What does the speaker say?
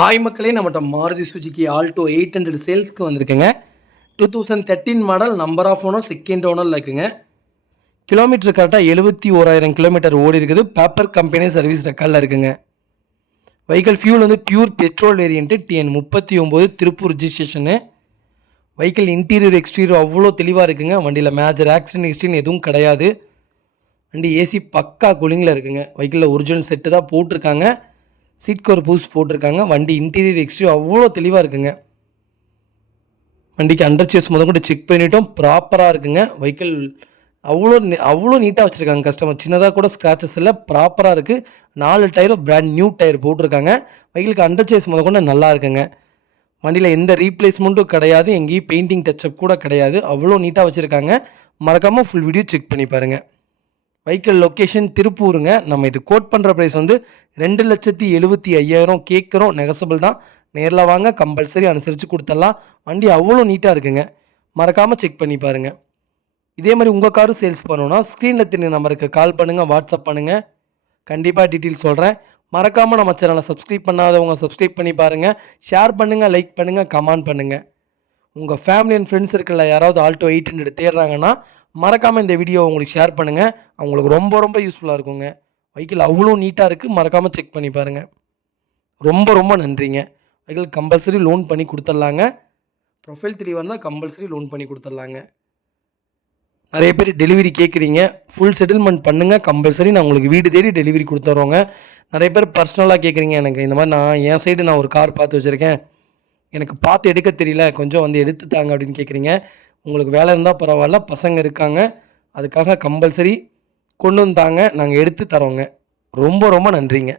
Hi மக்களே, நம்மகிட்ட Maruti Suzuki Alto 800 சேல்ஸ்க்கு வந்திருக்குங்க. 2013 model, number of owner second ஓனரில் இருக்குங்க. கிலோமீட்டர் கரெக்டாக 71,000 கிலோமீட்டர் ஓடி இருக்குது. பேப்பர் கம்பெனி சர்வீஸ் ரெக்கார்டில் இருக்குங்க. வெஹிக்கல் ஃபியூல் வந்து pure petrol variant, TN 39 Tiruppur registration. Vehicle interior exterior அவ்வளோ தெளிவாக இருக்குங்க. வண்டியில் மேஜர் ஆக்சிடென்ட் ஹிஸ்ட்ரின்னு எதுவும் கிடையாது. வண்டி ஏசி பக்கா கூலிங்கில் இருக்குங்க. வெஹிக்கிளில் ஒரிஜினல் செட்டு தான் போட்டிருக்காங்க. சீட் கவர் பூஸ் போட்டிருக்காங்க. வண்டி இன்டீரியர் எக்ஸ்டீரியர் அவ்வளோ தெளிவாக இருக்குங்க. வண்டிக்கு அண்டர் சேஸ் கூட செக் பண்ணிட்டோம், ப்ராப்பராக இருக்குங்க. வெஹிக்கிள் அவ்வளோ நீட்டாக வச்சுருக்காங்க கஸ்டமர். சின்னதாக கூட ஸ்க்ராச்சஸ் இல்லை, ப்ராப்பராக இருக்குது. 4 டயரும் பிராண்ட் நியூ டயர் போட்டிருக்காங்க. வெஹிக்கிளுக்கு அண்டர் சேஸ் கூட நல்லா இருக்குங்க. வண்டியில் எந்த ரீப்ளேஸ்மெண்ட்டும் கிடையாது, எங்கேயும் பெயிண்டிங் டச்சப் கூட கிடையாது. அவ்வளோ நீட்டாக வச்சுருக்காங்க. மறக்காமல் ஃபுல் வீடியோ செக் பண்ணி பாருங்கள். வெஹிக்கிள் லொக்கேஷன் திருப்பூருங்க. நம்ம இது கோட் பண்ணுற ப்ரைஸ் வந்து 2,75,000 கேட்குறோம். நெகசபிள் தான். நேரில் வாங்க, கம்பல்சரி அனுசரித்து கொடுத்துடலாம். வண்டி அவ்வளோ நீட்டாக இருக்குங்க. மறக்காமல் செக் பண்ணி பாருங்கள். இதே மாதிரி உங்கள் காரும் சேல்ஸ் பண்ணணுன்னா ஸ்க்ரீனில் தெரிஞ்ச நம்பருக்கு கால் பண்ணுங்கள், வாட்ஸ்அப் பண்ணுங்கள். கண்டிப்பாக டீட்டெயில் சொல்கிறேன். மறக்காமல் நம்ம சேனலை சப்ஸ்கிரைப் பண்ணாதவங்க சப்ஸ்கிரைப் பண்ணி பாருங்கள். ஷேர் பண்ணுங்கள், லைக் பண்ணுங்கள், கமெண்ட் பண்ணுங்கள். உங்கள் ஃபேமிலி அண்ட் ஃப்ரெண்ட்ஸ் சர்க்கிளில் யாராவது ஆல்டோ 800 தேடுறாங்கன்னா மறக்காமல் இந்த வீடியோ உங்களுக்கு ஷேர் பண்ணுங்கள். அவங்களுக்கு ரொம்ப ரொம்ப யூஸ்ஃபுல்லாக இருக்குங்க. வெஹிக்கிள் அவ்வளோ நீட்டாக இருக்குது. மறக்காமல் செக் பண்ணி பாருங்கள். ரொம்ப நன்றிங்க. வெஹிக்கிள் கம்பல்சரி லோன் பண்ணி கொடுத்துட்லாங்க. ப்ரொஃபைல் 3 வந்தால் கம்பல்சரி லோன் பண்ணி கொடுத்துட்லாங்க. நிறைய பேர் டெலிவரி கேட்குறீங்க. ஃபுல் செட்டில்மெண்ட் பண்ணுங்கள், கம்பல்சரி நான் உங்களுக்கு வீடு தேடி டெலிவரி கொடுத்துட்றோங்க. நிறைய பேர் பர்சனலாக கேட்குறீங்க, எனக்கு இந்த மாதிரி என் சைடு நான் ஒரு கார் பார்த்து வச்சுருக்கேன், எனக்கு பார்த்து எடுக்க தெரியல, கொஞ்சம் வந்து எடுத்து தாங்க அப்படின்னு கேட்குறீங்க. உங்களுக்கு வேலை இருந்தால் பரவாயில்ல, பசங்க இருக்காங்க, அதுக்காக கம்பல்சரி கொண்டு வந்து தாங்க, நாங்கள் எடுத்து தரோங்க. ரொம்ப நன்றிங்க.